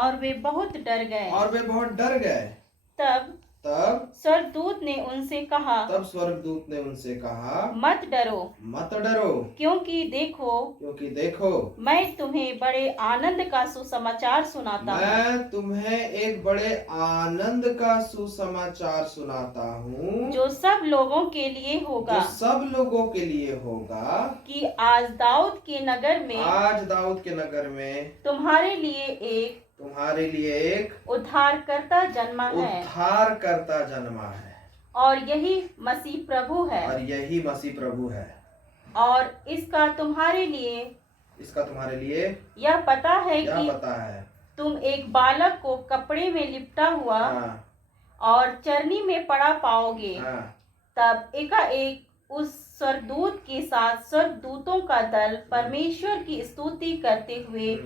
और वे बहुत डर गए। तब स्वर्गदूत ने उनसे कहा, मत डरो, क्योंकि देखो मैं तुम्हें बड़े आनंद का सुसमाचार सुनाता हूँ जो सब लोगों के लिए होगा कि आज दाऊद के नगर में तुम्हारे लिए एक उद्धारकर्ता जन्मा है और यही मसीह प्रभु है। और इसका तुम्हारे लिए यह पता है कि तुम एक बालक को कपड़े में लिपटा हुआ और चरनी में पड़ा पाओगे। तब एकाएक उस स्वर्गदूत के साथ स्वर्गदूतों का दल परमेश्वर की स्तुति करते हुए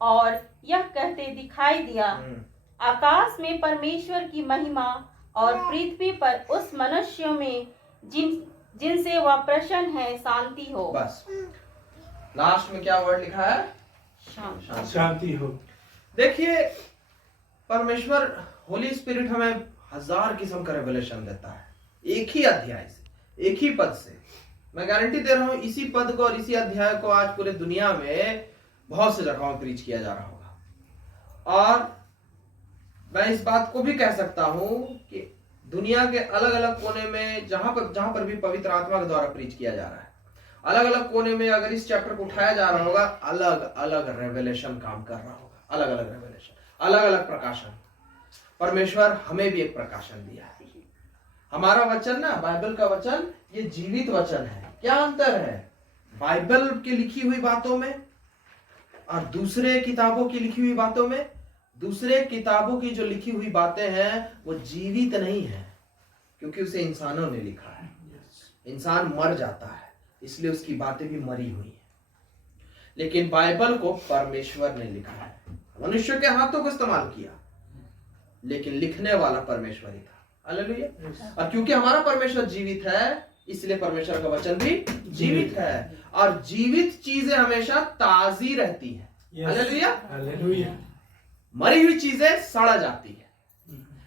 और यह कहते दिखाई दिया, आकाश में परमेश्वर की महिमा और पृथ्वी पर उस मनुष्यों में जिनसे वह प्रसन्न है शांति हो। बस लास्ट में क्या वर्ड लिखा है? शांति हो। देखिए, परमेश्वर होली स्पिरिट हमें 1000 किस्म का रेवलेशन देता है, एक ही अध्याय से, एक ही पद से। मैं गारंटी दे रहा हूं इसी पद को और इसी अध्याय को आज पूरे दुनिया में बहुत से जगहों में प्रीच किया जा रहा होगा। और मैं इस बात को भी कह सकता हूं कि दुनिया के अलग अलग कोने में जहां पर भी पवित्र आत्मा के द्वारा प्रीच किया जा रहा है, अलग अलग कोने में अगर इस चैप्टर को उठाया जा रहा होगा, अलग अलग रेवलेशन काम कर रहा होगा, अलग अलग रेवलेशन, अलग अलग प्रकाशन। परमेश्वर हमें भी एक प्रकाशन दिया है। हमारा वचन ना, बाइबल का वचन, ये जीवित वचन है। क्या अंतर है बाइबल की लिखी हुई बातों में और दूसरे किताबों की लिखी हुई बातों में? दूसरे किताबों की जो लिखी हुई बातें हैं वो जीवित नहीं है, क्योंकि उसे इंसानों ने लिखा है। इंसान मर जाता है, इसलिए उसकी बातें भी मरी हुई हैं। लेकिन बाइबल को परमेश्वर ने लिखा है, मनुष्य के हाथों को इस्तेमाल किया, लेकिन लिखने वाला परमेश्वर ही था। हालेलुया। और क्योंकि हमारा परमेश्वर जीवित है, इसलिए परमेश्वर का वचन भी जीवित है। और जीवित चीजें हमेशा ताजी रहती है। हालेलुया। मरी हुई चीजें सड़ जाती है,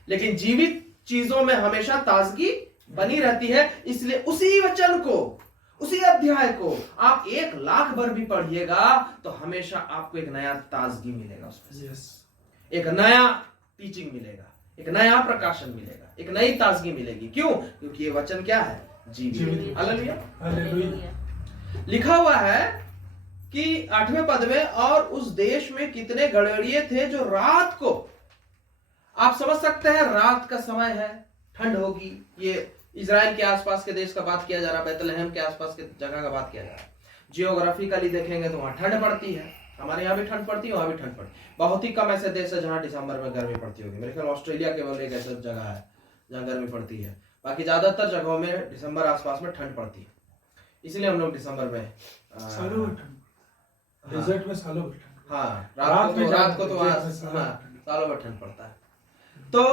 लेकिन जीवित चीजों में हमेशा ताजगी बनी रहती है। इसलिए उसी वचन को, उसी अध्याय को आप 1,00,000 बार भी पढ़िएगा तो हमेशा आपको एक नया ताजगी मिलेगा, उसमें एक नया टीचिंग मिलेगा, एक नया प्रकाशन मिलेगा, एक नई ताजगी मिलेगी। क्यों? क्योंकि ये वचन क्या है? जीवित। हालेलुया। लिखा हुआ है कि 8वें पद में, और उस देश में कितने गड़ेड़िए थे जो रात को, आप समझ सकते हैं रात का समय है, ठंड होगी। ये इजराइल के आसपास के देश का बात किया जा रहा है, बैतलहम के आसपास के जगह का बात किया जा रहा है। जियोग्राफिकली देखेंगे तो वहां ठंड पड़ती है, हमारे यहाँ भी ठंड पड़ती है, वहां भी ठंड पड़ती है। बहुत ही कम ऐसे देश है जहां दिसंबर में गर्मी पड़ती होगी। मेरे ख्याल ऑस्ट्रेलिया केवल एक ऐसा जगह है जहां गर्मी पड़ती है, बाकी ज्यादातर जगहों में दिसंबर आसपास में ठंड पड़ती है। इसलिए हम लोग दिसंबर में डेजर्ट में सालों भर ठंड। हाँ, रात को तो सालों भर ठंड पड़ता है। तो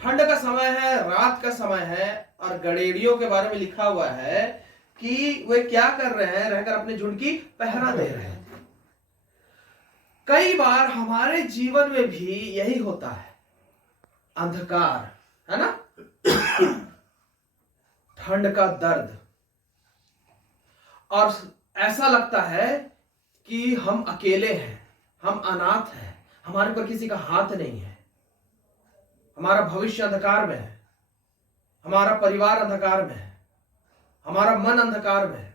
ठंड का समय है, रात का समय है, और गड़ेड़ियों के बारे में लिखा हुआ है कि वे क्या कर रहे हैं? रहकर अपने झुंड की पहरा दे रहे हैं। कई बार हमारे जीवन में भी यही होता है, अंधकार है ना, ठंड का दर्द, और ऐसा लगता है कि हम अकेले हैं, हम अनाथ हैं, हमारे पर किसी का हाथ नहीं है, हमारा भविष्य अंधकार में है, हमारा परिवार अंधकार में है, हमारा मन अंधकार में है।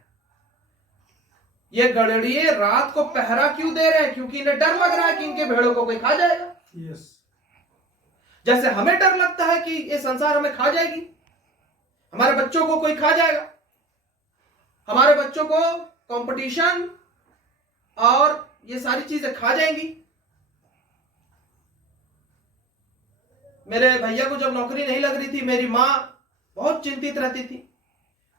ये गड़ेड़िए रात को पहरा क्यों दे रहे हैं? क्योंकि इन्हें डर लग रहा है कि इनके भेड़ों को कोई खा जाएगा। जैसे हमें डर लगता है कि ये संसार हमें खा जाएगी, हमारे बच्चों को कोई खा जाएगा, हमारे बच्चों को कंपटीशन और ये सारी चीजें खा जाएंगी। मेरे भैया को जब नौकरी नहीं लग रही थी, मेरी मां बहुत चिंतित रहती थी।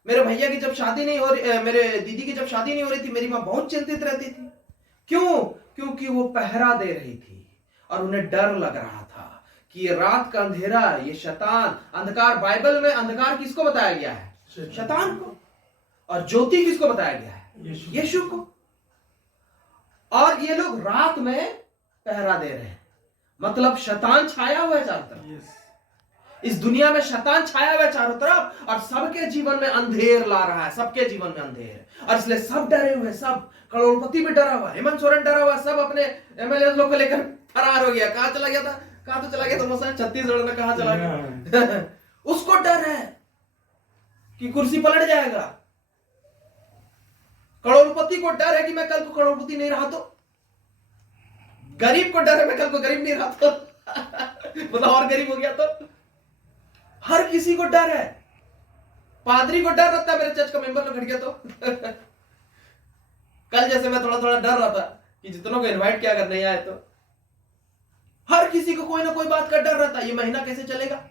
मेरे भैया की जब शादी नहीं हो रही, मेरे दीदी की जब शादी नहीं हो रही थी, मेरी मां बहुत चिंतित रहती थी। क्यों? क्योंकि वो पहरा दे रही थी और उन्हें डर लग रहा था कि ये रात का अंधेरा, ये शैतान, अंधकार, बाइबल में अंधकार किसको बताया गया है? शैतान को। और ज्योति किसको बताया गया है? यीशु को। और ये लोग रात में पहरा दे रहे हैं। मतलब शैतान छाया हुआ है चारों तरफ। Yes. इस दुनिया में शैतान छाया हुआ है चारों तरफ और सबके जीवन में अंधेर ला रहा है, सबके जीवन में अंधेर। और इसलिए सब डरे हुए, सब करोड़पति भी डरा हुआ, हेमंत सोरेन डरा हुआ, सब अपने एमएलए लोग को लेकर फरार हो गया। कहां चला गया था, कहां तो चला गया था मौसा, छत्तीसगढ़ में कहां चला गया। उसको डर है कि कुर्सी पलट जाएगा। करोड़पति को डर है कि मैं कल को करोड़पति नहीं रहा तो। गरीब को डर है मैं कल को गरीब नहीं रहा तो मतलब और गरीब हो गया तो। हर किसी को डर है। पादरी को डर रहता है मेरे चर्च का मेंबर लोग घट गया तो कल जैसे मैं थोड़ा थोड़ा डर रहा था कि जितनों को इनवाइट किया अगर नहीं आए तो। हर किसी को कोई ना कोई बात का डर रहता है, ये महीना कैसे चलेगा।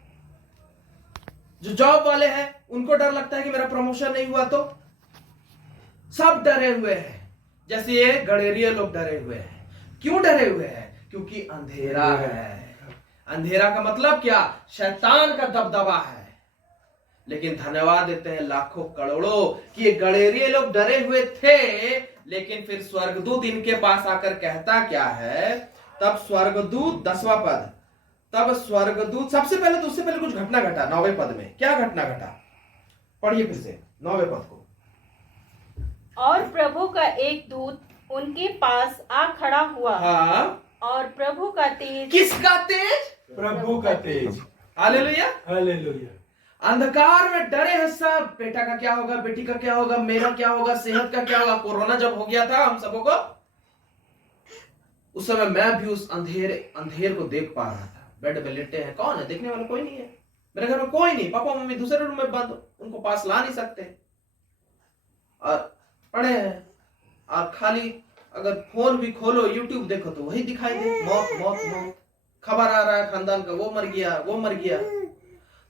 जो जॉब वाले हैं उनको डर लगता है कि मेरा प्रमोशन नहीं हुआ तो। सब डरे हुए हैं, जैसे ये गडेरिया लोग डरे हुए हैं। क्यों डरे हुए हैं? क्योंकि अंधेरा है। अंधेरा का मतलब क्या? शैतान का दबदबा है। लेकिन धन्यवाद देते हैं लाखों करोड़ों कि ये गडेरिये लोग डरे हुए थे, लेकिन फिर स्वर्गदूत इनके पास आकर कहता क्या है? तब स्वर्गदूत 10वां पद, तब स्वर्गदूत सबसे पहले तो उससे पहले कुछ घटना घटा 9वें पद में। क्या घटना घटा? पढ़िए फिर से 9वें पद को। और प्रभु का एक दूत उनके पास आ खड़ा हुआ। हाँ, और प्रभु का तेज। किसका तेज? प्रभु का तेज। Hallelujah, hallelujah. अंधकार में डरे हैं सब। बेटा का क्या होगा, बेटी का क्या होगा, मेरा क्या होगा, सेहत का क्या होगा। कोरोना जब हो गया था हम सबों को, उस समय मैं भी उस अंधेर को देख पा रहा था। बेड में लेटे हैं, कौन है? देखने वाला कोई नहीं है। मेरे घर में कोई नहीं, पापा मम्मी दूसरे रूम में बंद, उनको पास ला नहीं सकते और पड़े हैं। और खाली अगर फोन भी खोलो, यूट्यूब देखो तो वही दिखाई दे, मौत मौत मौत। खबर आ रहा है खानदान का, वो मर गया, वो मर गया।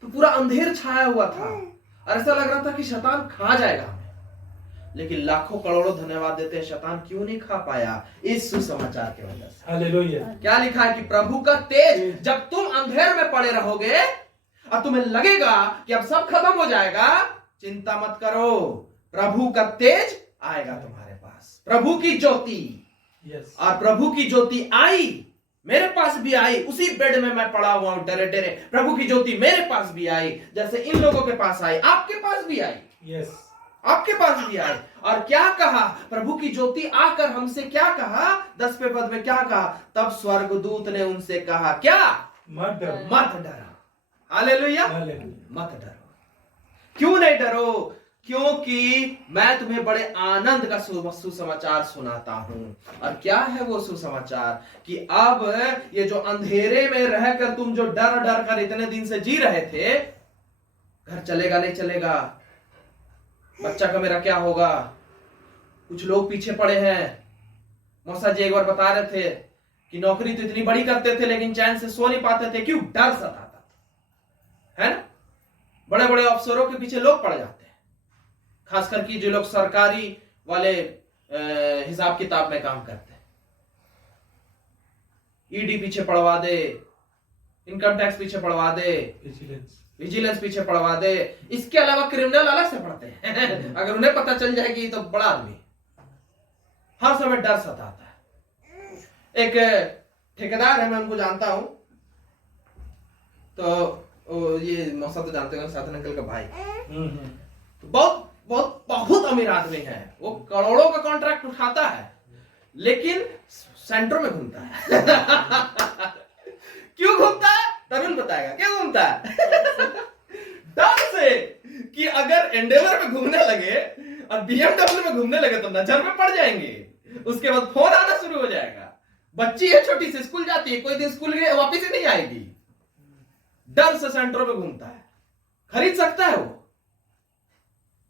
तो पूरा अंधेर छाया हुआ था और ऐसा लग रहा था कि शैतान खा जाएगा हमें। लेकिन लाखों करोड़ों धन्यवाद देते हैं, शैतान क्यों नहीं खा पाया? इस सुसमाचार के वजह से। हालेलुया। क्या लिखा है कि प्रभु का तेज। जब तुम अंधेर में पड़े रहोगे और तुम्हें लगेगा कि अब सब खत्म हो जाएगा, चिंता मत करो, प्रभु का तेज आएगा तुम्हारे पास, प्रभु की ज्योति। और प्रभु की ज्योति आई, मेरे पास भी आई। उसी बेड में मैं पड़ा हुआ हूं डरे डरे, प्रभु की ज्योति मेरे पास भी आई। जैसे इन लोगों के पास आई, आपके पास भी आई। यस, आपके पास भी आई। और क्या कहा? प्रभु की ज्योति आकर हमसे क्या कहा? 10वें पद में क्या कहा? तब स्वर्गदूत ने उनसे कहा क्या? मत डरो, मत डरो। Hallelujah, hallelujah. मत डरो। क्यों नहीं डरो? क्योंकि मैं तुम्हें बड़े आनंद का सुसमाचार सुनाता हूं। और क्या है वो सुसमाचार? कि अब ये जो अंधेरे में रहकर तुम जो डर डर कर इतने दिन से जी रहे थे, घर चलेगा नहीं चलेगा, बच्चा का मेरा क्या होगा, कुछ लोग पीछे पड़े हैं। मौसा जी एक बार बता रहे थे कि नौकरी तो इतनी बड़ी करते थे लेकिन चैन से सो नहीं पाते थे। क्यों? डर सताता था, है ना। बड़े बड़े अफसरों के पीछे लोग पड़ जाते हैं, खास करके जो लोग सरकारी वाले हिसाब किताब में काम करते हैं। ईडी पीछे पड़वा दे, इनकम टैक्स पीछे पड़वा दे, विजिलेंस पीछे पड़वा दे। इसके अलावा क्रिमिनल अलग से पढ़ते हैं अगर उन्हें पता चल जाएगी तो बड़ा आदमी। हर समय डर सताता है। एक ठेकेदार है, मैं उनको जानता हूं, तो ये मौसा तो जानते हो, साधन अंकल का भाई। तो बहुत बहुत बहुत अमीर आदमी है, वो करोड़ों का कॉन्ट्रैक्ट उठाता है, लेकिन सेंटर में घूमता है क्यों घूमता है? तरुण बताएगा क्यों घूमता है डर से कि अगर एंडेवर में घूमने लगे और बीएमडब्ल्यू में घूमने लगे तो नजर में पड़ जाएंगे। उसके बाद फोन आना शुरू हो जाएगा। बच्ची है छोटी सी, स्कूल जाती है, कोई दिन स्कूल गई वापिस ही नहीं आएगी। डर से सेंटर में घूमता है। खरीद सकता है वो।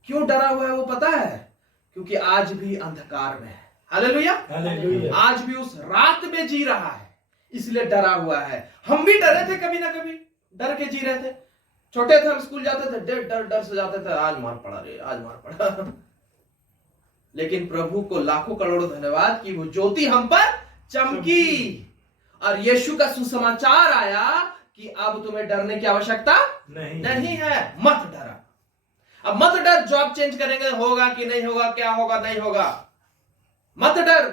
क्यों डरा हुआ है वो पता है? क्योंकि आज भी अंधकार में है। Hallelujah, hallelujah. आज भी उस रात में जी रहा है, इसलिए डरा हुआ है। हम भी डरे थे, कभी ना कभी डर के जी रहे थे। छोटे थे हम, स्कूल जाते थे, डर डर से जाते थे, आज मार पड़ा रे, आज मार पड़ा लेकिन प्रभु को लाखों करोड़ों धन्यवाद कि वो ज्योति हम पर चमकी और यीशु का सुसमाचार आया कि अब तुम्हें डरने की आवश्यकता नहीं है। मत डरा। अब मत डर जॉब चेंज करेंगे, होगा कि नहीं होगा, क्या होगा नहीं होगा। मत डर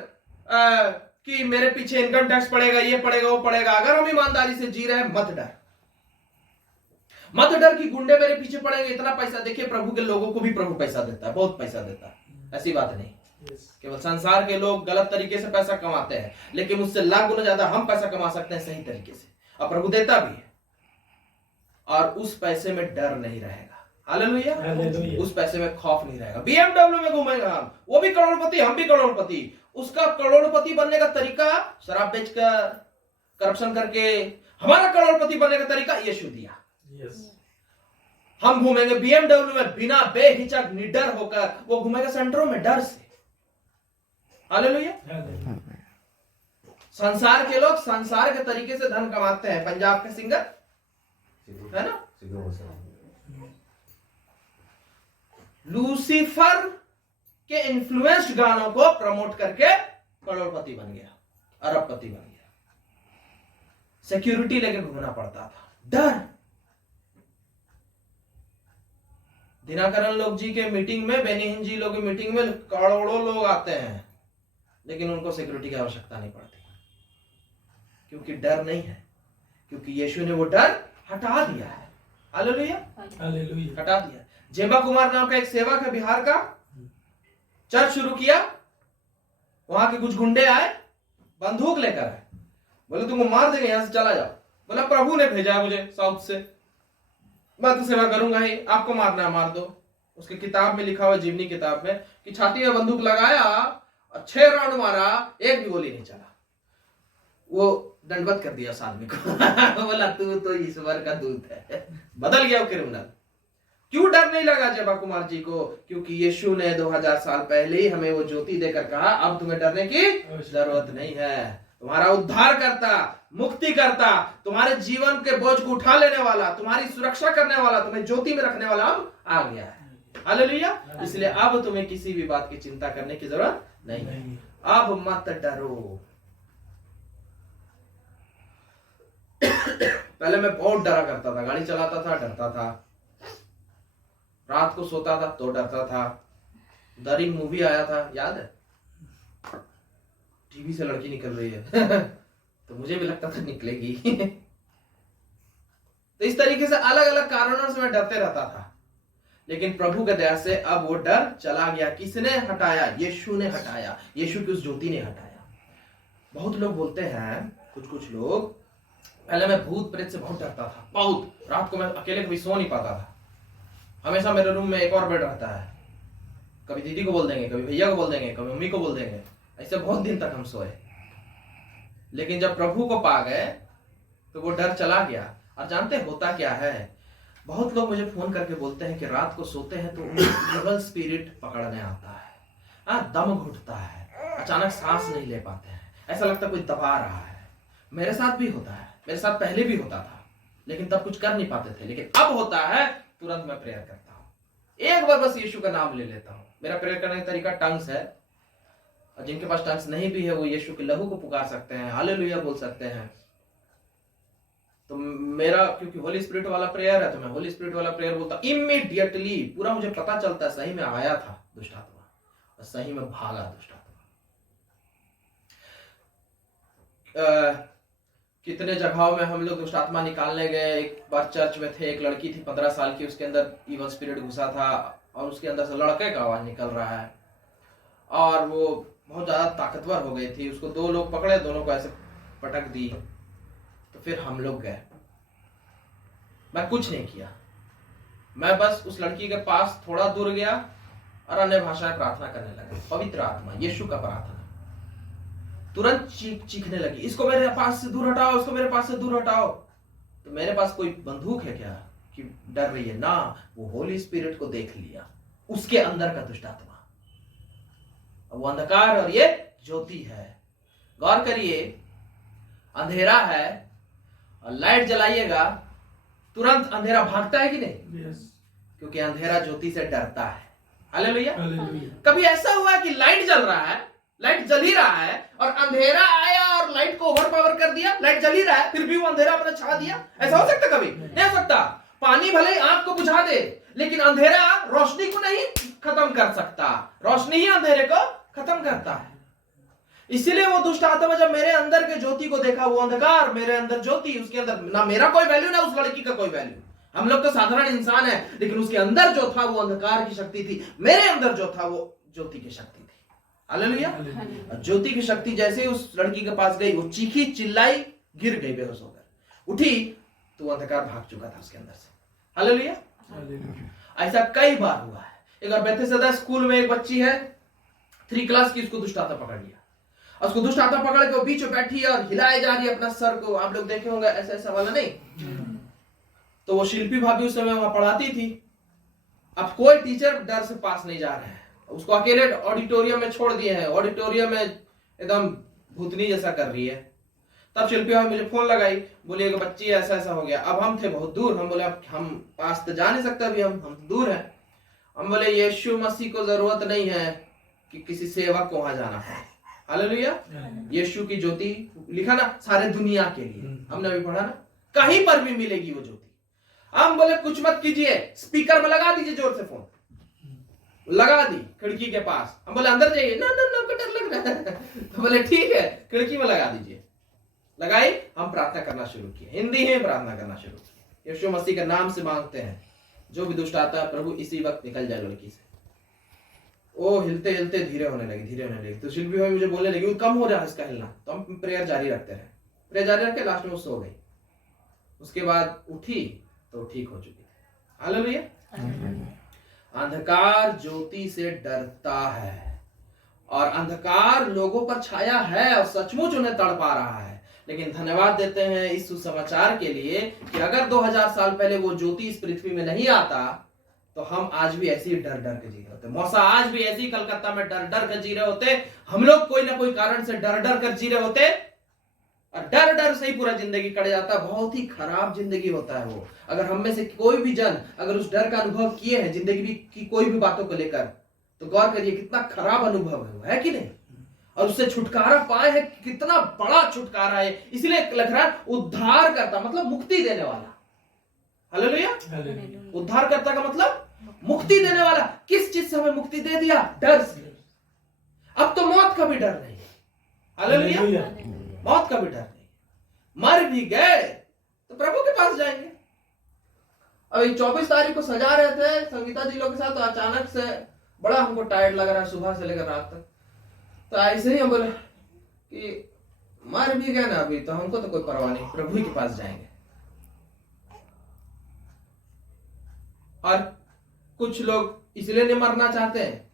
कि मेरे पीछे इनकम टैक्स पड़ेगा, ये पड़ेगा, वो पड़ेगा। अगर हम ईमानदारी से जी रहे हैं, मत डर, मत डर कि गुंडे मेरे पीछे पड़ेंगे, इतना पैसा। देखिए, प्रभु के लोगों को भी प्रभु पैसा देता है, बहुत पैसा देता है, ऐसी बात नहीं। केवल संसार के लोग गलत तरीके से पैसा कमाते हैं, लेकिन उससे लाख गुना ज्यादा हम पैसा कमा सकते हैं सही तरीके से, और प्रभु देता भी है। और उस पैसे में डर नहीं रहेगा। हालेलुया। उस पैसे में खौफ नहीं रहेगा। BMW में घूमेंगे हम, वो भी करोड़पति, हम भी करोड़पति। उसका करोड़पति बनने का तरीका शराब बेचकर, करप्शन करके। हमारा करोड़पति बनने का तरीका यीशु दिया। हम घूमेंगे BMW में बिना बेहिचक निडर होकर, वो घूमेगा सेंटरों में डर से। हालेलुया। संसार के लोग संसार के तरीके से धन कमाते हैं। पंजाब के सिंगर है ना, लूसीफर के इन्फ्लुएंस्ड गानों को प्रमोट करके करोड़पति बन गया, अरबपति बन गया। सिक्योरिटी लेके घूमना पड़ता था, डर। दिनाकरण लोग जी के मीटिंग में, बेनीहीन जी लोग की मीटिंग में करोड़ों लोग आते हैं, लेकिन उनको सिक्योरिटी की आवश्यकता नहीं पड़ती, क्योंकि डर नहीं है, क्योंकि यीशु ने वो डर हटा दिया है। हालेलुया, हालेलुया, हटा दिया। जेबा कुमार नाम का एक सेवक है बिहार का, चर्च शुरू किया। वहां के कुछ गुंडे आए, बंदूक लेकर आए, बोले तुमको मार देंगे, यहां से चला जाओ। बोला प्रभु ने भेजा है मुझे साउथ से, मैं तो सेवा करूंगा ही, आपको मारना है मार दो। उसकी किताब में लिखा हुआ, जीवनी किताब में, कि छाती में बंदूक लगाया और 6 राउंड मारा, एक भी गोली नहीं चला। वो दंडवत कर दिया उस आदमी को। बोला तू तो ईश्वर का दूत है। बदल गया वो क्रिमिनल। क्यों डर नहीं लगा जेबा कुमार जी को? क्योंकि यीशु ने 2000 साल पहले ही हमें वो ज्योति देकर कहा, अब तुम्हें डरने की जरूरत नहीं है। तुम्हारा उद्धार करता, मुक्ति करता, तुम्हारे जीवन के बोझ को उठा लेने वाला, तुम्हारी सुरक्षा करने वाला, तुम्हें ज्योति में रखने वाला अब आ गया है। हालेलुया। इसलिए अब तुम्हें किसी भी बात की चिंता करने की जरूरत नहीं। अब मत डरो। पहले मैं बहुत डरा करता था, गाड़ी चलाता था डरता था, रात को सोता था तो डरता था। दरिंग मूवी आया था, याद है? टीवी से लड़की निकल रही है तो मुझे भी लगता था निकलेगी। तो इस तरीके से अलग अलग कारणों से मैं डरते रहता था, लेकिन प्रभु के दया से अब वो डर चला गया। किसने हटाया? यीशु ने हटाया। यीशु की उस ज्योति ने हटाया। बहुत लोग बोलते हैं, कुछ लोग, पहले मैं भूत प्रेत से बहुत डरता था, बहुत। रात को मैं अकेले कभी सो नहीं पाता था। हमेशा मेरे रूम में एक और बेड रहता है, कभी दीदी को बोल देंगे, कभी भैया को बोल देंगे, कभी मम्मी को बोल देंगे, ऐसे बहुत दिन तक हम सोए। लेकिन जब प्रभु को पा गए तो वो डर चला गया। और जानते होता क्या है, बहुत लोग मुझे फोन करके बोलते हैं कि रात को सोते हैं तो इविल स्पिरिट पकड़ने आता है, दम घुटता है, अचानक सांस नहीं ले पाते हैं, ऐसा लगता है कोई दबा रहा है। मेरे साथ भी होता है, मेरे साथ पहले भी होता था, लेकिन तब कुछ कर नहीं पाते थे। लेकिन अब होता है, तुरंत मैं प्रेयर करता हूँ, एक बार बस यीशु का नाम ले लेता हूँ। मेरा प्रेयर करने का तरीका टंग्स है, और जिनके पास टंग्स नहीं भी है वो यीशु के लहू को पुकार सकते हैं, हालेलुया बोल सकते हैं। तो मेरा, क्योंकि होली स्पिरिट वाला प्रेयर है, तो मैं होली स्पिरिट वाला प्रेयर बोलता। इमीडिएटली पूरा मुझे पता चलता है सही में आया था दुष्ट आत्मा, और सही में भागा दुष्ट आत्मा। कितने जगहों में हम लोग दुष्ट आत्मा निकालने गए। एक बार चर्च में थे, एक लड़की थी 15 साल की, उसके अंदर इवल स्पिरिट घुसा था, और उसके अंदर से लड़के का आवाज निकल रहा है, और वो बहुत ज्यादा ताकतवर हो गई थी। उसको 2 लोग पकड़े, दोनों को ऐसे पटक दी। तो फिर हम लोग गए, मैं कुछ नहीं किया, मैं बस उस लड़की के पास थोड़ा दूर गया और अन्य भाषाएं प्रार्थना करने लगा। पवित्र आत्मा, यीशु का प्रार्थना। तुरंत चीखने लगी, इसको मेरे पास से दूर हटाओ, इसको मेरे पास से दूर हटाओ। तो मेरे पास कोई बंदूक है क्या कि डर रही है? ना, वो होली स्पिरिट को देख लिया, उसके अंदर का दुष्ट आत्मा। वो अंधकार और ये ज्योति है। गौर करिए, अंधेरा है और लाइट जलाइएगा, तुरंत अंधेरा भागता है कि नहीं? क्योंकि अंधेरा ज्योति से डरता है। हालेलुया। कभी ऐसा हुआ कि लाइट जल रहा है, लाइट जल ही रहा है, और अंधेरा आया और लाइट को ओवर पावर कर दिया, लाइट जल ही रहा है, फिर भी वो अंधेरा अपना छा दिया? ऐसा हो सकता? कभी नहीं हो सकता। पानी भले ही आंख को बुझा दे, लेकिन अंधेरा रोशनी को नहीं खत्म कर सकता, रोशनी ही अंधेरे को खत्म करता है। इसलिए वो दुष्ट आत्मा जब मेरे अंदर के ज्योति को देखा, वो अंधकार मेरे अंदर ज्योति, उसके अंदर ना मेरा कोई वैल्यू ना उस लड़की का कोई वैल्यू, हम लोग तो साधारण इंसान है, लेकिन उसके अंदर जो था वो अंधकार की शक्ति थी, मेरे अंदर जो था वो ज्योति की शक्ति थी। हालेलुया। ज्योति की शक्ति जैसे ही उस लड़की के पास गई, वो चीखी, चिल्लाई, गिर गई बेहोश होकर, उठी तो वो अंधकार भाग चुका था उसके अंदर से। हालेलुया। ऐसा कई बार हुआ है। एक बार बेथेसदा स्कूल में एक बच्ची है 3 क्लास की, उसको दुष्ट आत्मा पकड़ लिया, और उसको दुष्ट आत्मा पकड़ के वो बीच में बैठी है और हिलाए जा रही है अपना सर को। आप लोग देखे होंगे ऐसा ऐसा वाला, नहीं? तो वो शिल्पी भाभी उस समय वहां पढ़ाती थी। अब कोई टीचर डर से पास नहीं जा रहे हैं, उसको अकेले ऑडिटोरियम में छोड़ दिए हैं, ऑडिटोरियम में एकदम भूतनी जैसा कर रही है। तब शिल्पी भाभी मुझे फोन लगाई, बोली एक बच्ची ऐसा ऐसा हो गया। अब हम थे बहुत दूर, हम बोले अब हम पास तो जा नहीं सकते, अभी हम दूर हैं। हम बोले यीशु मसीह को जरूरत नहीं है कि किसी सेवक को वहां जाना है। हालेलुया। यीशु की ज्योति लिखा ना सारे दुनिया के लिए, हमने अभी पढ़ा ना, कहीं पर भी मिलेगी वो ज्योति। हम बोले कुछ मत कीजिए, स्पीकर में लगा दीजिए जोर से, फोन लगा दी खिड़की के पास। हम बोले अंदर जाइए, ना ना ना डर लग रहा है। तो बोले ठीक है, खिड़की में लगा दीजिए। लगाई, हम प्रार्थना करना शुरू किए, हिंदी में प्रार्थना करना शुरू किए, यीशु मसीह के नाम से मांगते हैं जो भी दुष्ट आता है प्रभु इसी वक्त निकल जाए लड़की से। वो हिलते हिलते धीरे होने लगी। तो शिल्पी भाई मुझे बोलने लगी कम हो रहा है इसका हिलना, तो हम प्रेयर जारी रखते रहे, प्रेयर जारी रखे, लास्ट में वो सो गई। उसके बाद उठी तो ठीक हो चुकी थी। हालेलुया। अंधकार ज्योति से डरता है, और अंधकार लोगों पर छाया है और सचमुच उन्हें तड़पा रहा है। लेकिन धन्यवाद देते हैं इस सुसमाचार के लिए कि अगर 2000 साल पहले वो ज्योति इस पृथ्वी में नहीं आता तो हम आज भी ऐसे ही डर डर के जी रहे होते। मौसा आज भी ऐसे ही कलकत्ता में डर डर कर जी रहे होते। हम लोग कोई ना कोई कारण से डर डर कर जी रहे होते, और डर डर से ही पूरा जिंदगी कट जाता। बहुत ही खराब जिंदगी होता है वो। अगर हम में से कोई भी जन अगर उस डर का अनुभव किए हैं जिंदगी की कोई भी बातों को लेकर, तो गौर करिए कितना खराब अनुभव है कि नहीं, और उससे छुटकारा पाए है, कितना बड़ा छुटकारा है। इसलिए लग रहा है उद्धार करता मतलब मुक्ति देने वाला। हालेलुया। उद्धार करता का मतलब मुक्ति देने वाला। किस चीज से हमें मुक्ति दे दिया? डर से। अब तो मौत का भी डर नहीं। हालेलुया। मौत का भी डर नहीं। मर भी गए तो प्रभु के पास जाएंगे। अभी 24 तारीख को सजा रहे थे संगीता जी लोग के साथ, तो अचानक से बड़ा हमको टायर्ड लग रहा है सुबह से लेकर रात तक। तो ऐसे ही हम बोले कि मर भी गए ना अभी, तो हमको तो कोई परवाह नहीं, प्रभु के पास जाएंगे। और कुछ लोग इसलिए नहीं मरना चाहते हैं,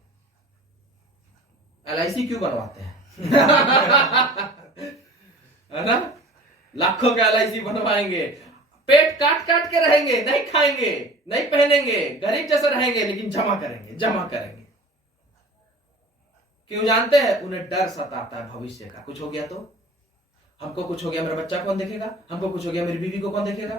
LIC क्यों बनवाते हैं? है ना, लाखों का LIC बनवाएंगे, पेट काट काट के रहेंगे, नहीं खाएंगे, नहीं पहनेंगे, गरीब जैसे रहेंगे, लेकिन जमा करेंगे। क्यों जानते हैं? उन्हें डर सताता है भविष्य का। कुछ हो गया तो हमको, कुछ हो गया मेरा बच्चा कौन देखेगा, हमको कुछ हो गया मेरी बीवी को कौन देखेगा।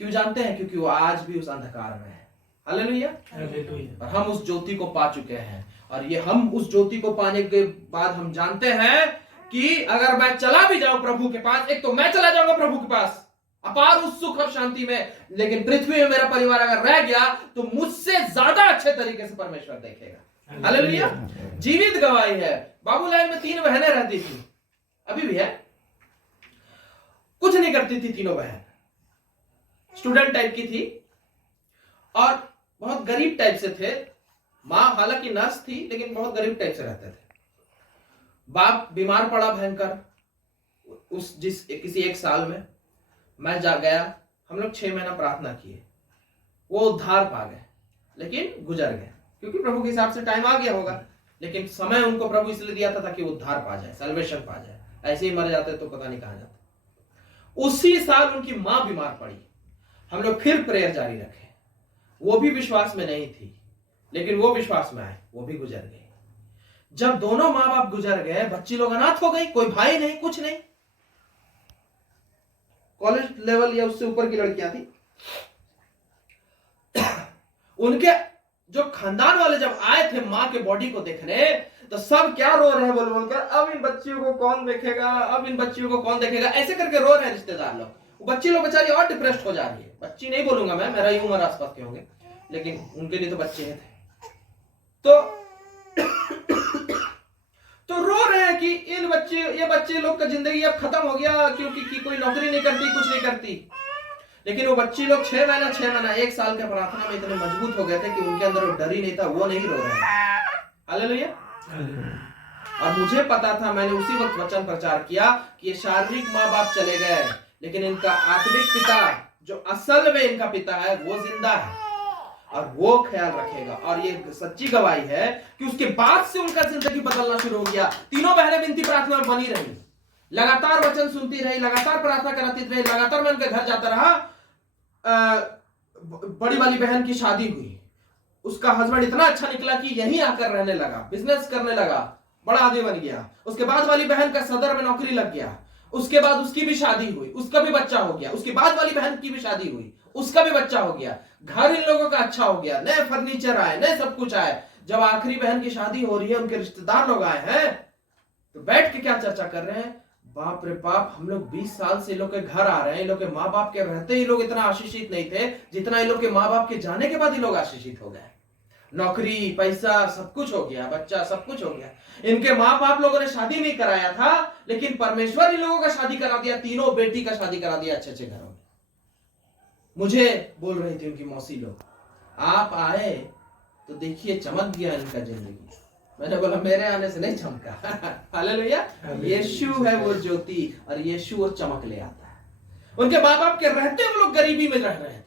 क्यों जानते हैं? क्योंकि वो आज भी उस अंधकार में है। हालेलुया। और हम उस ज्योति को पा चुके हैं, और ये हम उस ज्योति को पाने के बाद हम जानते हैं कि अगर मैं चला भी जाऊं प्रभु के पास, एक तो मैं चला जाऊंगा प्रभु के पास अपार उस सुख और शांति में, लेकिन पृथ्वी में मेरा परिवार अगर रह गया तो मुझसे ज्यादा अच्छे तरीके से परमेश्वर देखेगा। हालेलुया। जीवित गवाही है। बाबूलाल में 3 बहनें रहती थी, अभी भी है, कुछ नहीं करती थी तीनों बहन, स्टूडेंट टाइप की थी और बहुत गरीब टाइप से थे। मां हालांकि नर्स थी, लेकिन बहुत गरीब टाइप से रहते थे। बाप बीमार पड़ा भयंकर किसी एक साल में। मैं जा गया, हम लोग 6 महीना प्रार्थना किए, वो उद्धार पा गए, लेकिन गुजर गए, क्योंकि प्रभु के हिसाब से टाइम आ गया होगा। लेकिन समय उनको प्रभु इसलिए दिया था ताकि उद्धार पा जाए, सल्वेशन पा जाए। ऐसे ही मर जाते तो पता नहीं कहां जाते। उसी साल उनकी मां बीमार पड़ी, हम लोग फिर प्रेयर जारी रखे। वो भी विश्वास में नहीं थी, लेकिन वो विश्वास में आए, वो भी गुजर गई। जब दोनों माँ बाप गुजर गए, बच्ची लोग अनाथ हो गई, कोई भाई नहीं, कुछ नहीं। कॉलेज लेवल या उससे ऊपर की लड़कियां थी। उनके जो खानदान वाले जब आए थे मां के बॉडी को देखने, तो सब क्या रो रहे हैं बोल बोलकर, अब इन बच्चियों को कौन देखेगा, अब इन बच्चियों को कौन देखेगा, ऐसे करके रो रहे हैं रिश्तेदार लोग। बच्ची लोग बेचारी और डिप्रेस्ड हो जा रही है। बच्ची नहीं बोलूंगा मैं, मेरा ही उम्र आसपास के होंगे, लेकिन उनके लिए तो बच्चे थे। तो रो रहे हैं कि ये बच्चे लोग का जिंदगी अब खत्म हो गया, क्योंकि कि कोई नौकरी नहीं करती, कुछ नहीं करती। लेकिन वो बच्चे लोग 6 महीना 1 साल के प्रार्थना में इतने मजबूत हो गए थे कि उनके अंदर वो डर ही नहीं था, वो नहीं रो रहे हैं। हालेलुया। और मुझे पता था, मैंने उसी वक्त वचन प्रचार किया कि ये शारीरिक माँ बाप चले गए, लेकिन इनका आत्मिक पिता जो असल में इनका पिता है वो जिंदा है और वो ख्याल रखेगा। और ये सच्ची गवाही है कि उसके बाद से उनका जिंदगी बदलना शुरू हो गया। तीनों बहनें विनती प्रार्थना में बनी रही, लगातार वचन सुनती रही, लगातार प्रार्थना कराती रही, लगातार मैं उनके घर जाता रहा। बड़ी वाली बहन की शादी हुई, उसका हस्बैंड इतना अच्छा निकला कि यहीं आकर रहने लगा, बिजनेस करने लगा, बड़ा आदमी बन गया। उसके बाद वाली बहन का सदर में नौकरी लग गया। उसके बाद उसकी भी शादी हुई, उसका भी बच्चा हो गया। उसके बाद वाली बहन की भी शादी हुई, उसका भी बच्चा हो गया। घर इन लोगों का अच्छा हो गया, नए फर्नीचर आए, नए सब कुछ आए। जब आखिरी बहन की शादी हो रही है, उनके रिश्तेदार लोग आए हैं, तो बैठ के क्या चर्चा कर रहे हैं, बाप रे बाप, हम लोग 20 साल से इन लोग के घर आ रहे हैं, इन लोग के माँ बाप के रहते ही लोग इतना आशीषित नहीं थे जितना इन लोग के माँ बाप के जाने के बाद ही लोग आशीषित हो गए। नौकरी, पैसा, सब कुछ हो गया, बच्चा, सब कुछ हो गया। इनके माँ बाप लोगों ने शादी नहीं कराया था, लेकिन परमेश्वर इन लोगों का शादी करा दिया। तीनों बेटी का शादी करा दिया अच्छे अच्छे घरों में। मुझे बोल रही थी उनकी मौसी लोग, आप आए तो देखिए चमक गया इनका जिंदगी। मैंने बोला मेरे आने से नहीं चमका। हालेलुया। यीशु है वो ज्योति, और यीशु वो चमक ले आता है। उनके माँ बाप के रहते वो लोग गरीबी में रह रहे थे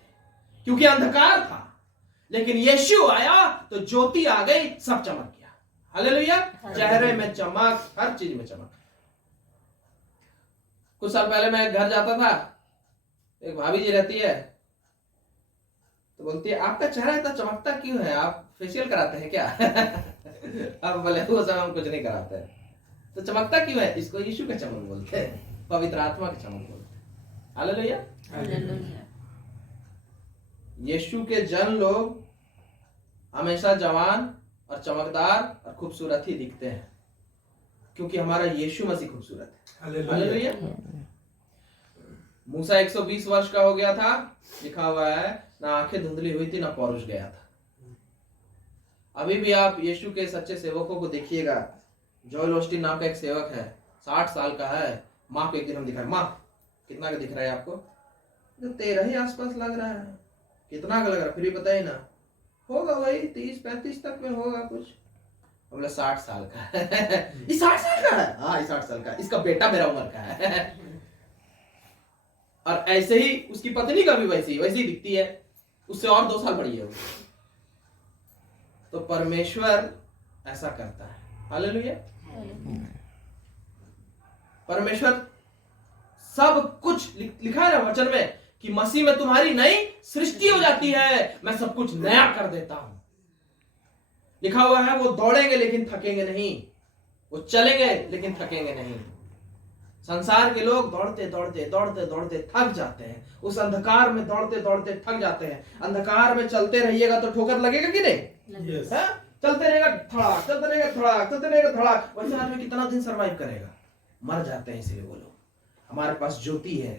क्योंकि अंधकार था, लेकिन यीशु आया तो ज्योति आ गई, सब चमक गया। हालेलुया। चेहरे में चमक, हर चीज में चमक। कुछ साल पहले मैं घर जाता था, एक भाभी जी रहती है, तो बोलती है आपका चेहरा इतना चमकता क्यों है, आप फेशियल कराते हैं क्या? अब बोले वो सब हम कुछ नहीं कराते हैं। तो चमकता क्यों है? इसको यीशु का चमक बोलते हैं, पवित्र आत्मा का चमक बोलते हैं। हालेलुया। हालेलुया। यीशु के जन लोग हमेशा जवान और चमकदार और खूबसूरत ही दिखते हैं, क्योंकि हमारा यीशु मसीह खूबसूरत है। हालेलुया। मूसा 120 वर्ष का हो गया था, लिखा हुआ है, ना आंखें धुंधली हुई थी, ना पौरुष गया था। अभी भी आप यीशु के सच्चे सेवकों को देखिएगा। जोएल ओस्टीन नाम का एक सेवक है, 60 साल का है। माँ को एक दिन हम दिखाए, माँ कितना का दिख रहा है आपको? तो 13 ही आसपास लग रहा है। कितना का लग रहा है? फिर भी बताइए ना, होगा वही 30-35 तक में होगा कुछ। बोला 60 साल का है। ये 60 साल का है? हाँ, ये 60 साल का है। इसका बेटा मेरा उम्र का है। और ऐसे ही उसकी पत्नी का भी वैसी ही दिखती है, उससे और 2 साल बड़ी है वो। तो परमेश्वर ऐसा करता है। हालेलुया। परमेश्वर सब कुछ लिखा है ना वचन में कि मसीह में तुम्हारी नई सृष्टि हो जाती है, मैं सब कुछ नया कर देता हूं। लिखा हुआ है वो दौड़ेंगे लेकिन थकेंगे नहीं, वो चलेंगे लेकिन थकेंगे नहीं। संसार के लोग दौड़ते दौड़ते दौड़ते दौड़ते थक जाते हैं, उस अंधकार में दौड़ते दौड़ते थक जाते हैं। अंधकार में चलते रहिएगा तो ठोकर लगेगा कि नहीं? Yes. चलते रहेगा धड़ाक, चलते रहेगा धड़ाक, चलते रहेगा धड़ाक। वैसे आदमी कितना दिन सरवाइव करेगा? मर जाते हैं। इसलिए वो लोग, हमारे पास ज्योति है,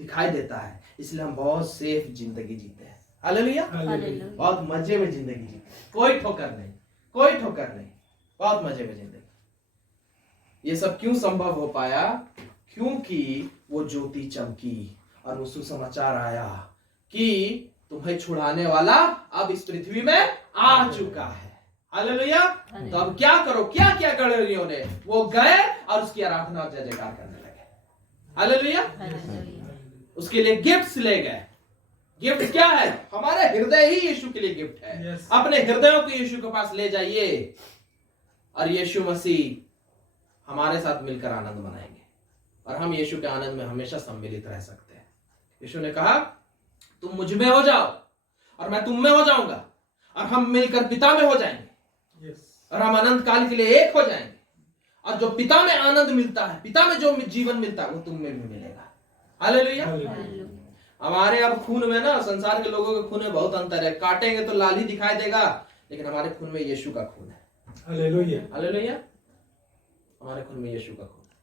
दिखाई देता है, इसलिए हम बहुत सेफ जिंदगी जीते हैं। हालेलुया। बहुत मजे में जिंदगी जीते हैं, कोई ठोकर नहीं, कोई ठोकर नहीं, बहुत मजे में जिंदगी। ये सब क्यों संभव हो पाया? क्योंकि वो ज्योति चमकी और वो सुसमाचार आया कि तुम्हें छुड़ाने वाला अब इस पृथ्वी में आ चुका है। हालेलुया। तो अब क्या करो? क्या क्या गड़रियों ने? वो गए और उसकी आराधना और जय जयकार करने लगे। हालेलुया। उसके लिए गिफ्ट्स ले गए। गिफ्ट क्या है? हमारे हृदय ही यीशु के लिए गिफ्ट है। Yes. अपने हृदयों को यीशु के पास ले जाइए और यीशु मसीह हमारे साथ मिलकर आनंद मनाएंगे और हम यीशु के आनंद में हमेशा सम्मिलित रह सकते हैं। यीशु ने कहा तुम मुझ में हो जाओ और मैं तुम में हो जाऊंगा और हम मिलकर पिता में हो जाएंगे। Yes. और हम अनंत काल के लिए एक हो जाएंगे। और जो पिता में आनंद मिलता है, पिता में जो जीवन मिलता है, वो तुम में भी मिलेगा। हालेलुया। हमारे अब खून में ना, संसार के लोगों के खून में बहुत अंतर है। काटेंगे तो लाल ही दिखाई देगा, लेकिन हमारे खून में यीशु का खून है। हालेलुया। हालेलुया। हमारे खून में यीशु का खून है।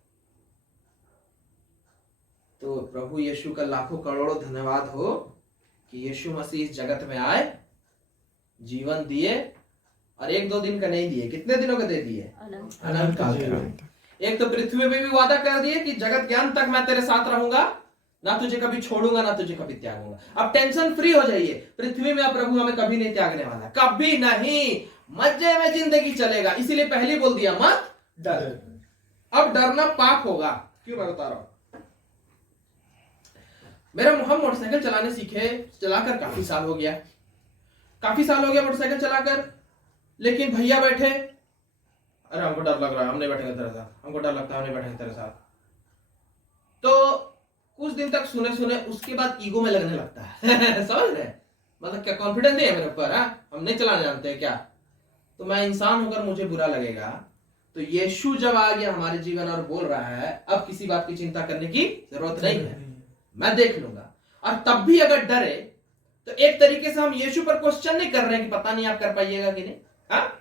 तो प्रभु यीशु का लाखों करोड़ों धन्यवाद हो कि यीशु मसीह इस जगत में आए, जीवन दिए और 1-2 दिन का नहीं दिए, कितने दिनों का दे दिए? अनंत काल का। एक तो पृथ्वी में भी वादा कर दिए कि जगत के अंत तक मैं तेरे साथ रहूंगा, ना तुझे कभी छोड़ूंगा ना तुझे कभी त्यागूंगा। अब टेंशन फ्री हो जाइए, पृथ्वी में अब प्रभु हमें कभी नहीं त्यागने वाला, कभी नहीं, मजे में जिंदगी चलेगा। इसीलिए पहले बोल दिया मत डर। अब डरना पाप होगा। क्यों मैं बता रहा हूं, हम मोटरसाइकिल चलाने सीखे, चलाकर काफी साल हो गया मोटरसाइकिल चलाकर, लेकिन भैया बैठे, अरे हमको डर लग रहा है, हम नहीं बैठेंगे तेरे साथ, हमको डर लगता है, हम नहीं बैठेंगे तेरे साथ। तो कुछ दिन तक सुने, उसके बाद ईगो में लगने लगता है समझ रहे, मतलब क्या कॉन्फिडेंस नहीं है मेरे ऊपर, हम नहीं चलाने जानते हैं क्या? तो मैं इंसान होकर मुझे बुरा लगेगा। तो यीशु जब आ गया हमारे जीवन और बोल रहा है अब किसी बात की चिंता करने की जरूरत नहीं है, मैं देख लूंगा। और तब भी अगर डरे तो एक तरीके से हम यीशु पर क्वेश्चन नहीं कर रहे हैं कि पता नहीं आप कर पाइएगा कि नहीं,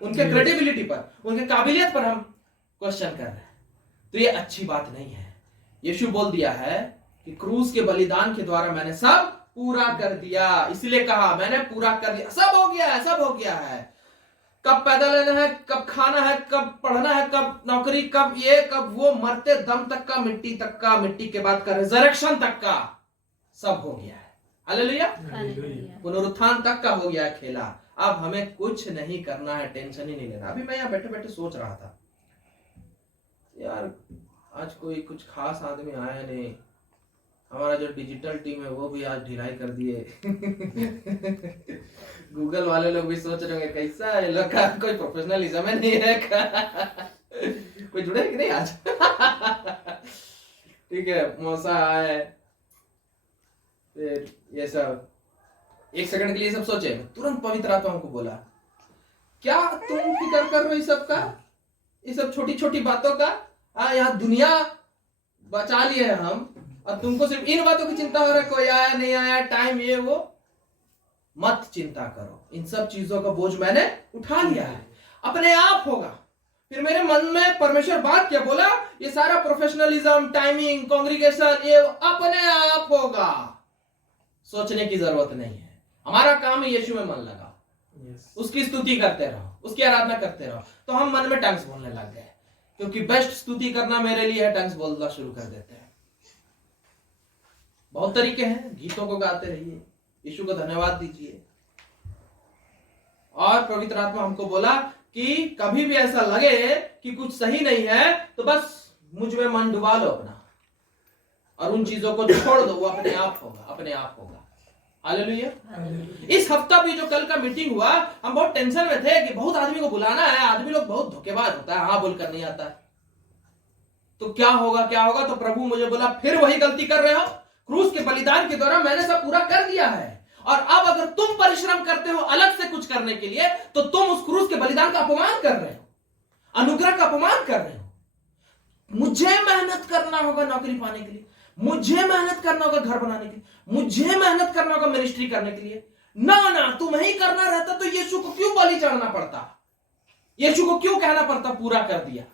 उनके क्रेडिबिलिटी पर, उनके काबिलियत पर हम क्वेश्चन कर रहे हैं। तो ये अच्छी बात नहीं है। यीशु बोल दिया है कि क्रूस के बलिदान के द्वारा मैंने सब पूरा कर दिया, इसलिए कहा मैंने पूरा कर दिया, सब हो गया है, सब हो गया है। कब पैदा लेना है, कब खाना है, कब पढ़ना है, कब नौकरी, कब ये कब वो, मरते दम तक का, मिट्टी तक का, मिट्टी के बाद का रिजरेक्शन तक का सब हो गया है। हालेलुया, पुनरुत्थान तक का हो गया है खेला। अब हमें कुछ नहीं करना है, टेंशन ही नहीं लेना। अभी मैं यहाँ बैठे बैठे सोच रहा था यार आज कोई कुछ खास आदमी आया नहीं, हमारा जो डिजिटल टीम है वो भी आज ढिलाई कर दिए गूगल वाले लोग भी सोच रहे होंगे कैसा है लोग का, कोई प्रोफेशनलिज्म है नहीं है कोई जुड़े कि नहीं आज ठीक है, मौसा आए, फिर ये सब एक सेकंड के लिए सब सोचे, तुरंत पवित्र आत्मा हमको बोला क्या तुम फिक्र कर रहे हो इस सब का, ये सब छोटी छोटी बातों का? यहाँ दुनिया बचा लिए हैं हम और तुमको सिर्फ इन बातों की चिंता हो रहा है, कोई आया नहीं आया, टाइम ये वो। मत चिंता करो, इन सब चीजों का बोझ मैंने उठा लिया है, अपने आप होगा। फिर मेरे मन में परमेश्वर बात क्या बोला, ये सारा प्रोफेशनलिज्म, टाइमिंग, कांग्रीगेशन, ये अपने आप होगा, सोचने की जरूरत नहीं है। हमारा काम है यीशु में मन लगा, उसकी स्तुति करते रहो, उसकी आराधना करते रहो। तो हम मन में टंग्स बोलने लग गए, क्योंकि बेस्ट स्तुति करना मेरे लिए है, टंग्स बोलना शुरू कर देते हैं। बहुत तरीके हैं, गीतों को गाते रहिए, यीशु को धन्यवाद दीजिए। और पवित्र आत्मा हमको बोला कि कभी भी ऐसा लगे कि कुछ सही नहीं है तो बस मुझ में मन डुबा लो अपना और उन चीजों को छोड़ दो, वो अपने आप होगा, अपने आप होगा। हालेलुया। इस हफ्ता भी जो कल का मीटिंग हुआ, हम बहुत टेंशन में थे कि बहुत आदमी को बुलाना है, आदमी लोग बहुत धोखेबाज होता है, हाँ बोलकर नहीं आता है, तो क्या होगा क्या होगा। तो प्रभु मुझे बोला फिर वही गलती कर रहे हो, क्रूस के बलिदान के द्वारा मैंने सब पूरा कर दिया है, और अब अगर तुम परिश्रम करते हो अलग से कुछ करने के लिए तो तुम उस क्रूस के बलिदान का अपमान कर रहे हो, अनुग्रह का अपमान कर रहे हो। मुझे मेहनत करना होगा नौकरी पाने के लिए, मुझे मेहनत करना होगा घर बनाने के लिए, मुझे मेहनत करना होगा मिनिस्ट्री करने के लिए। ना तुम्हें ही करना रहता तो यीशु को क्यों बलि चढ़ना पड़ता, यीशु को क्यों कहना पड़ता पूरा कर दिया।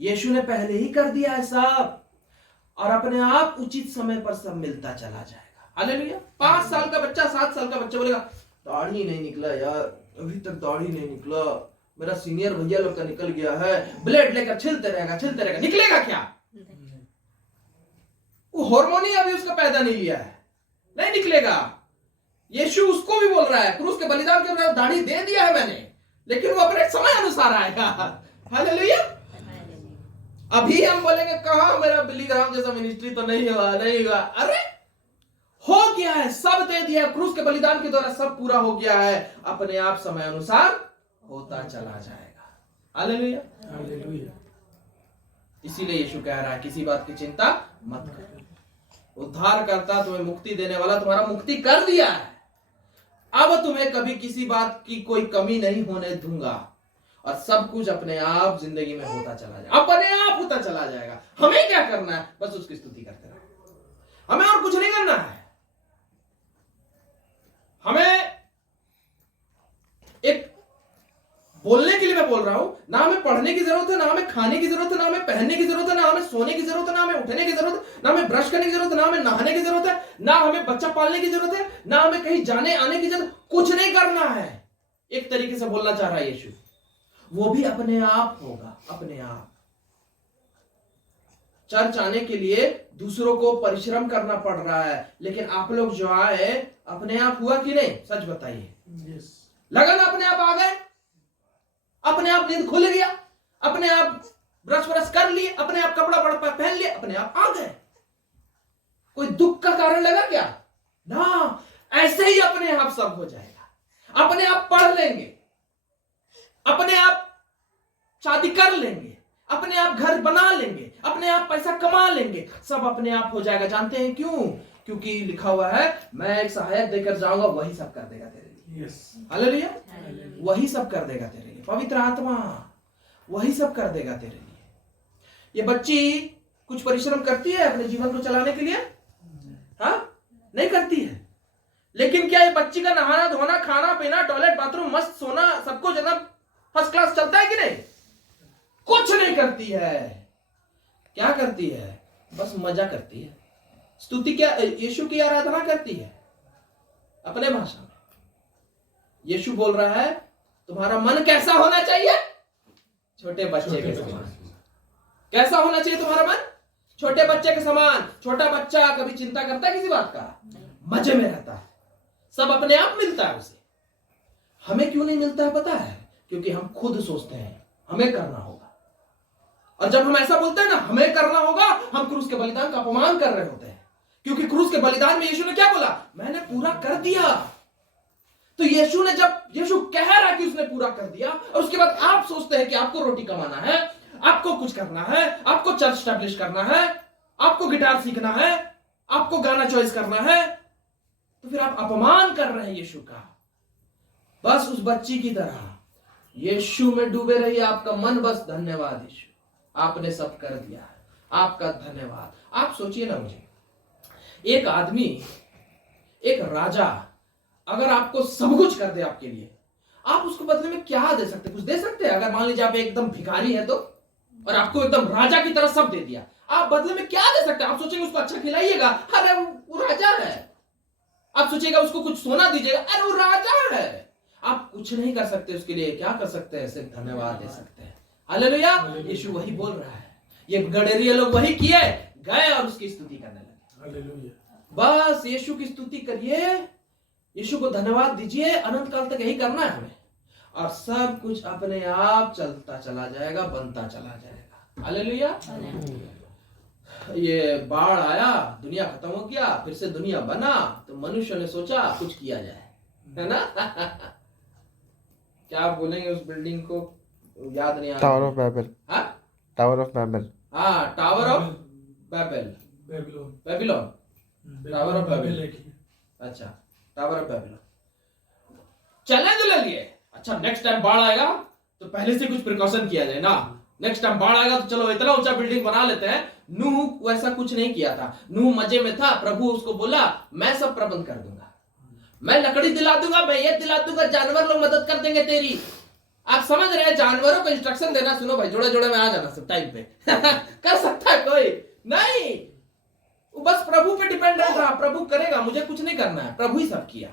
यीशु ने पहले ही कर दिया है सब, और अपने आप उचित समय पर सब मिलता चला जाएगा। हालेलुया। 5 साल का बच्चा, 7 साल का बच्चा बोलेगा दाढ़ी नहीं निकला यार, अभी तक दाढ़ी नहीं निकला, मेरा सीनियर भैया लोग का निकल गया है, ब्लेड लेकर छिलते रहेगा, निकलेगा क्या? वो हार्मोन ही अभी उसका पैदा नहीं लिया है, नहीं निकलेगा। यीशु उसको भी बोल रहा है, क्रूस के बलिदान के बाद दाढ़ी दे दिया है मैंने, लेकिन वो अपने समय अनुसार आएगा। हालेलुया। अभी हम बोलेंगे कहा मेरा बिली ग्राम जैसा मिनिस्ट्री तो नहीं हुआ, अरे हो गया है, सब दे दिया, क्रूस के बलिदान के द्वारा सब पूरा हो गया है, अपने आप समय अनुसार होता चला जाएगा। Hallelujah, hallelujah. इसीलिए यीशु कह रहा है किसी बात की चिंता मत करो, उद्धार करता तुम्हें मुक्ति देने वाला तुम्हारा मुक्ति कर दिया है, अब तुम्हें कभी किसी बात की कोई कमी नहीं होने दूंगा, और सब कुछ अपने आप जिंदगी में होता चला जाएगा, अपने आप होता चला जाएगा। हमें क्या करना है, बस उसकी स्तुति करते रहो, हमें और कुछ नहीं करना है। हमें एक बोलने के लिए मैं बोल रहा हूं, ना हमें पढ़ने की जरूरत है, ना हमें खाने की जरूरत है, ना हमें पहनने की जरूरत है, ना हमें सोने की जरूरत है, ना हमें उठने की जरूरत है, ना हमें ब्रश करने की जरूरत है, ना हमें नहाने की जरूरत है, ना हमें बच्चा पालने की जरूरत है, ना हमें कहीं जाने आने की जरूरत, कुछ नहीं करना है। एक तरीके से बोलना चाह रहा है यीशु, वो भी अपने आप होगा, अपने आप। चर्च आने के लिए दूसरों को परिश्रम करना पड़ रहा है, लेकिन आप लोग जो आए अपने आप हुआ कि नहीं? सच बताइए। लगा ना अपने आप आ गए? अपने आप नींद खुल गया, अपने आप ब्रश ब्रश कर लिए, अपने आप कपड़ा बड़ा पहन लिए, अपने आप आ गए। कोई दुख का कारण लगा क्या? ना, ऐसे ही अपने आप सब हो जाएगा। अपने आप पढ़ लेंगे, अपने आप शादी कर लेंगे, अपने आप घर बना लेंगे, अपने आप पैसा कमा लेंगे, सब अपने आप हो जाएगा। जानते हैं क्यों? क्योंकि लिखा हुआ है, मैं एक सहायक देकर जाऊंगा, वही सब कर देगा तेरे लिए। हालेलुया। वही सब कर देगा तेरे लिए। पवित्र आत्मा वही सब कर देगा तेरे लिए। ये बच्ची कुछ परिश्रम करती है अपने जीवन को चलाने के लिए? हाँ, नहीं करती है। लेकिन क्या ये बच्ची का नहाना धोना, खाना पीना, टॉयलेट बाथरूम, मस्त सोना, सब कुछ एकदम फर्स्ट क्लास चलता है कि नहीं? कुछ नहीं करती है। क्या करती है? बस मजा करती है। स्तुति क्या, यीशु की आराधना करती है अपने भाषा में। यीशु बोल रहा है, तुम्हारा मन कैसा होना चाहिए? छोटे बच्चे के समान। कैसा होना चाहिए तुम्हारा मन? छोटे बच्चे के समान। छोटा बच्चा कभी चिंता करता है किसी बात का? मजे में रहता है, सब अपने आप मिलता है उसे। हमें क्यों नहीं मिलता है पता है? क्योंकि हम खुद सोचते हैं हमें करना होगा। और जब हम ऐसा बोलते हैं ना, हमें करना होगा, हम क्रूस के बलिदान का अपमान कर रहे होते हैं। क्योंकि क्रूस के बलिदान में यीशु ने क्या बोला? मैंने पूरा कर दिया। तो यीशु ने, जब यीशु कह रहा कि उसने पूरा कर दिया, और उसके बाद आप सोचते हैं कि आपको रोटी कमाना है, आपको कुछ करना है, आपको चर्च स्टैब्लिश करना है, आपको गिटार सीखना है, आपको गाना चॉइस करना है, तो फिर आप अपमान कर रहे हैं यीशु का। बस उस बच्ची की तरह यीशु में डूबे रहिए। आपका मन बस, धन्यवाद यीशु, आपने सब कर दिया है, आपका धन्यवाद। आप सोचिए ना, मुझे एक आदमी, एक राजा अगर आपको सब कुछ कर दे आपके लिए, आप उसको बदले में क्या दे सकते? कुछ दे सकते हैं? अगर मान लीजिए आप एकदम भिखारी है तो, और आपको एकदम राजा की तरह सब दे दिया, आप बदले में क्या दे सकते हैं? आप सोचेंगे उसको अच्छा खिलाइएगा, अरे वो राजा है। आप सोचिएगा उसको कुछ सोना दीजिएगा, अरे वो राजा है। आप कुछ नहीं कर सकते उसके लिए। क्या कर सकते हैं? सिर्फ धन्यवाद दे सकते हैं। हालेलुया। यीशु वही बोल रहा है। ये गडरिया लोग वही किए, गए और उसकी स्तुति करने लगे। हालेलुया। बस यीशु की स्तुति करिए, यीशु को धन्यवाद दीजिए। अनंत काल तक यही करना है हमें, और सब कुछ अपने आप चलता चला जाएगा, बनता चला जाएगा। हालेलुया। ये बाढ़ आया, दुनिया खत्म हो गया, फिर से दुनिया बना, तो मनुष्य ने सोचा कुछ किया जाए, है ना? क्या आप बोलेंगे उस बिल्डिंग को? याद नहीं आ रहा। Tower of Babel. हाँ, टावर ऑफ बैबल। हाँ, tower of Babel, Babylon, tower of Babel. अच्छा, टावर ऑफ बैबल। चैलेंज ले लिए। अच्छा, नेक्स्ट टाइम बाढ़ आएगा तो पहले से कुछ प्रिकॉशन किया जाए ना। नेक्स्ट टाइम बाढ़ आएगा तो चलो इतना ऊंचा बिल्डिंग बना लेते हैं। नूह वैसा कुछ नहीं किया था। नूह मजे में था। प्रभु उसको बोला, मैं सब प्रबंध कर दूंगा, मैं लकड़ी दिला दूंगा, मैं ये दिला दूंगा, जानवर लोग मदद कर देंगे तेरी। आप समझ रहे हैं? जानवरों को इंस्ट्रक्शन देना, सुनो भाई, जोड़े जोड़े में आ जाना सब टाइम पे। कर सकता है कोई? नहीं, वो बस प्रभु पे डिपेंडेंट रहा। प्रभु करेगा, मुझे कुछ नहीं करना है। प्रभु ही सब किया,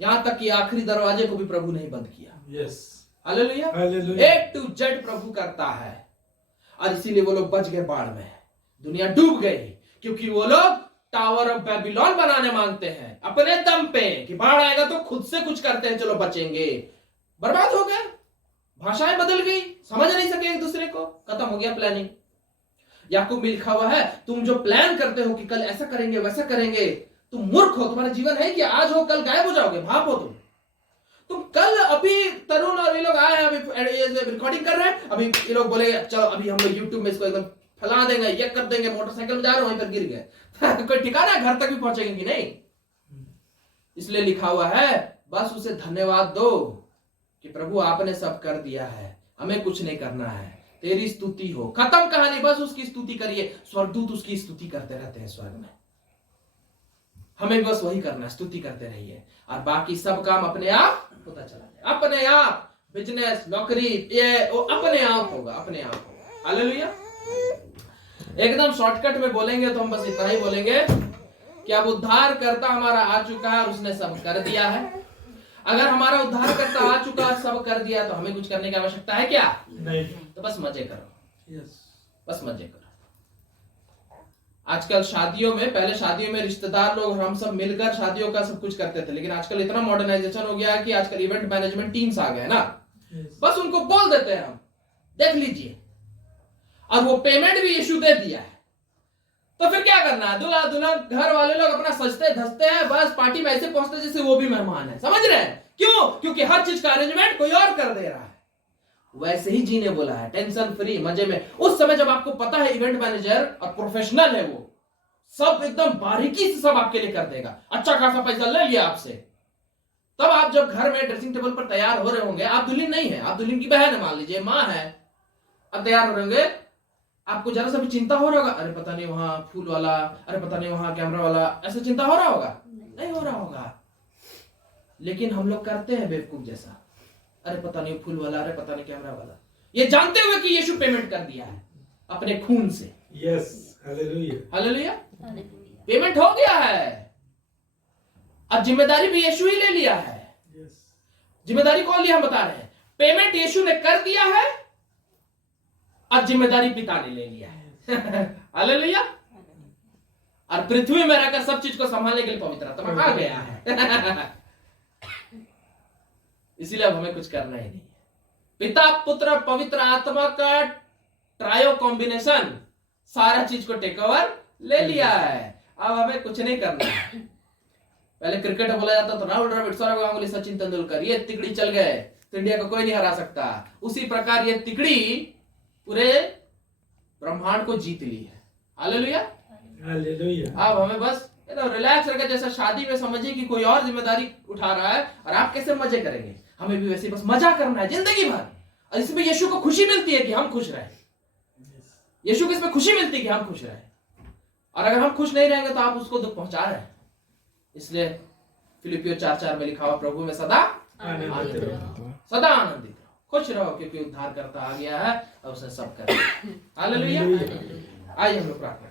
यहां तक कि आखिरी दरवाजे को भी प्रभु ने ही बंद किया। Yes, hallelujah. A to Z प्रभु करता है। और इसीलिए वो लोग बच गए बाढ़ में, दुनिया डूब गई, क्योंकि वो लोग टावर ऑफ बेबीलोन बनाने मांगते हैं अपने दम पे, कि बाढ़ आएगा तो खुद से कुछ करते हैं, चलो बचेंगे। बर्बाद हो गए, भाषाएं बदल गई, समझ नहीं सके एक दूसरे को, खत्म हो गया प्लानिंग। याकूब में लिखा हुआ है, तुम जो प्लान करते हो कि कल ऐसा करेंगे वैसा करेंगे, तुम मूर्ख हो। तुम्हारा जीवन है कि आज हो कल गायब हो जाओगे, भाप हो तुम कल। अभी तरुण और ये लोग आए हैं, अभी रिकॉर्डिंग कर रहे हैं, अभी ये लोग बोले चलो अभी हम लोग यूट्यूब में इसको एकदम फैला देंगे, ये कर देंगे, मोटरसाइकिल में जा रहे हो वहीं पर गिर गए। कोई ठिकाना है घर तक भी पहुंचेंगे कि नहीं? इसलिए लिखा हुआ है, बस उसे धन्यवाद दो कि प्रभु आपने सब कर दिया है, हमें कुछ नहीं करना है, तेरी स्तुति हो। खत्म कहानी, बस उसकी स्तुति करिए। स्वर्गदूत उसकी स्तुति करते रहते हैं स्वर्ग में, हमें बस वही करना है, स्तुति करते रहिए, और बाकी सब काम अपने आप होता चला जाए। अपने आप बिजनेस, नौकरी, ये वो अपने आप होगा, अपने आप होगा। हालेलुया। एकदम शॉर्टकट में बोलेंगे तो हम बस इतना ही बोलेंगे कि अब उद्धार करता हमारा आ चुका है और उसने सब कर दिया है। अगर हमारा उद्धार करता आ चुका, सब कर दिया, तो हमें कुछ करने की आवश्यकता है क्या? नहीं। तो बस मजे करो, यस। बस मजे करो। आजकल शादियों में, पहले शादियों में रिश्तेदार लोग हम सब मिलकर शादियों का सब कुछ करते थे, लेकिन आजकल इतना मॉडर्नाइजेशन हो गया है कि आजकल इवेंट मैनेजमेंट टीम्स आ गए ना, बस उनको बोल देते हैं हम, देख लीजिए, और वो पेमेंट भी यीशु दे दिया है। तो फिर क्या करना है? दूल्हा दुल्हन घर वाले लोग अपना सजते धसते हैं, बस पार्टी में ऐसे पहुंचते जैसे वो भी मेहमान है। समझ रहे हैं क्यों? क्योंकि हर चीज का अरेंजमेंट कोई और कर दे रहा है। वैसे ही जीने बोला है, टेंशन फ्री, मजे में। उस समय जब आपको पता है इवेंट मैनेजर और प्रोफेशनल है, वो सब एकदम बारीकी से सब आपके लिए कर देगा, अच्छा खासा पैसा ले लिया आपसे, तब आप जब घर में ड्रेसिंग टेबल पर तैयार हो रहे होंगे, आप दुल्हन नहीं है, आप दुल्हन की बहन है, मान लीजिए माँ है, अब तैयार हो रहे होंगे, आपको जरा सा भी चिंता हो रहा होगा, अरे पता नहीं वहां फूल वाला, अरे पता नहीं वहां कैमरा वाला, ऐसा चिंता हो रहा होगा? नहीं हो रहा होगा। लेकिन हम लोग करते हैं बेवकूफ जैसा, अरे पता नहीं फूल वाला, अरे पता नहीं कैमरा वाला, ये जानते हुए कि यीशु पेमेंट कर दिया है अपने खून से। यस, हालेलुया, हालेलुया, पेमेंट हो गया है। अब जिम्मेदारी भी यीशु ही ले लिया है। यस, जिम्मेदारी कौन लिया? हम बता रहे हैं, पेमेंट यीशु ने कर दिया है, अब जिम्मेदारी पिता ने ले लिया है। हालेलुया। और पृथ्वी में रहकर सब चीज को संभालने के लिए पवित्र आत्मा आ गया है। इसीलिए अब हमें कुछ करना ही नहीं है। पिता पुत्र पवित्र आत्मा का ट्रायो कॉम्बिनेशन सारा चीज को टेक ओवर ले लिया है। अब हमें कुछ नहीं करना है। पहले क्रिकेट बोला जाता तो राहुल द्रविड़, सौरव गांगुली, सचिन तेंदुलकर, ये तिकड़ी चल गए तो इंडिया को कोई नहीं हरा सकता। उसी प्रकार ये तिकड़ी पूरे ब्रह्मांड को जीत ली है। Hallelujah, hallelujah. अब हमें बस रिलैक्स रखकर, जैसा शादी में समझिए कि कोई और जिम्मेदारी उठा रहा है और आप कैसे मजे करेंगे, हमें भी वैसे बस मजा करना है जिंदगी भर। और इसमें यीशु को खुशी मिलती है कि हम खुश रहे। यीशु को इसमें खुशी मिलती है कि हम खुश रहे, और अगर हम खुश नहीं रहेंगे तो आप उसको दुख पहुंचा रहे हैं। इसलिए फिलिपियो 4:4 में लिखा हुआ, प्रभु में सदा आनंदित रहो, सदा आनंदित रहो, खुश रहो, क्योंकि उद्धार करता आ गया है और उसने सब कर दिया। हालेलुया। आइए हम लोग प्रार्थना